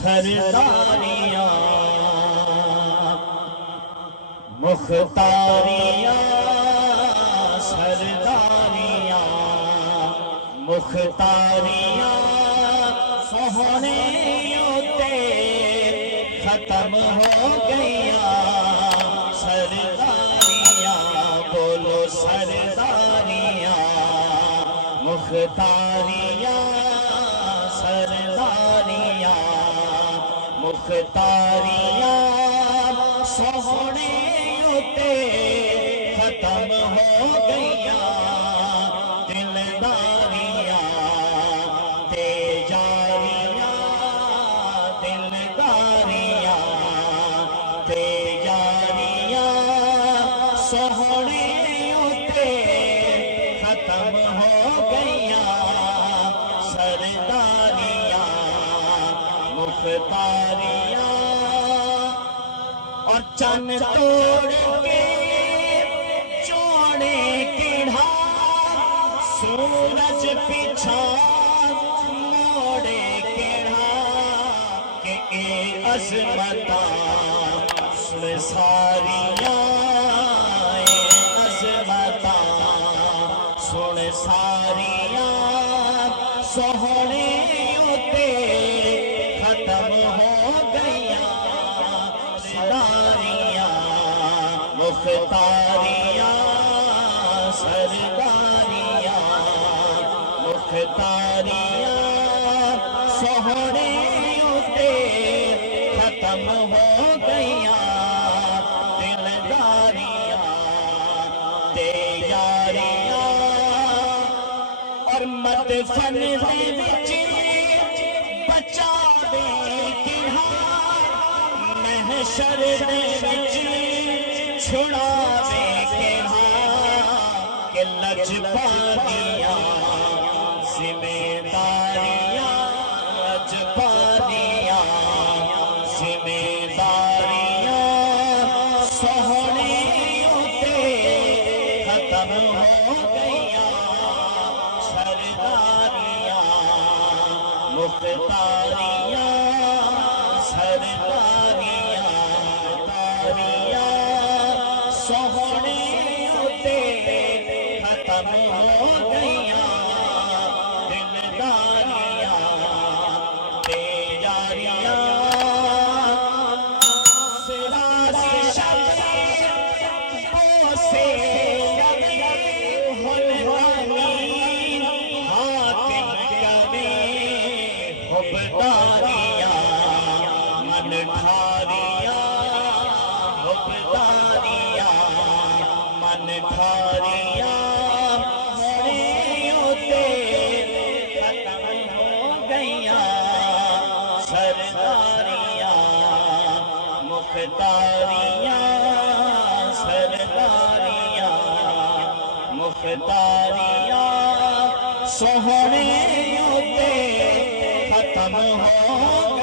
سرداریاں مختاریاں سرداریاں مختاریاں سوہنے تے ختم ہو گئیاں سرداریاں بولو سرداریاں مختاریاں سرداریاں مختاریاں سوہنے تے ختم ہو گئیاں دلداریاں تے جاریاں دلداریاں تے جاریاں سوہنے تے ختم ہو گئیاں سرداریاں مختاریاں اور چن توڑ کے چوڑے کڑھا سورج پیچھا موڑے کڑھا کہ اے عظمتاں سن ساریاں اے عظمتاں سن ساریاں سوہنے تے ختم ہو گئیاں سرداریاں مختاریاں سرداریاں مختاریاں سوہنے تے ختم ہو گئیاں دلداریاں تے یاریاں اور مدفن دے وچ بچاوے محشر دے وچ چھڑاوے کہ لجپانیاں ذمہ داریاں لجپانیاں ذمہ داریاں سوہنے تے ختم ہو گئیاں سرداریاں مختاریاں سرداریاں سوہنے تے ختم ہو گئیاں دلداریاں تے یاریاں سراسی شب بوسے حلوانی حاتم کبھی حبداریاں من ٹھاریاں حبداریاں من ٹھاریاں ختم ہو گئیاں سرداریاں مختاریاں سرداریاں مختاریاں سوہنے تے ختم ہو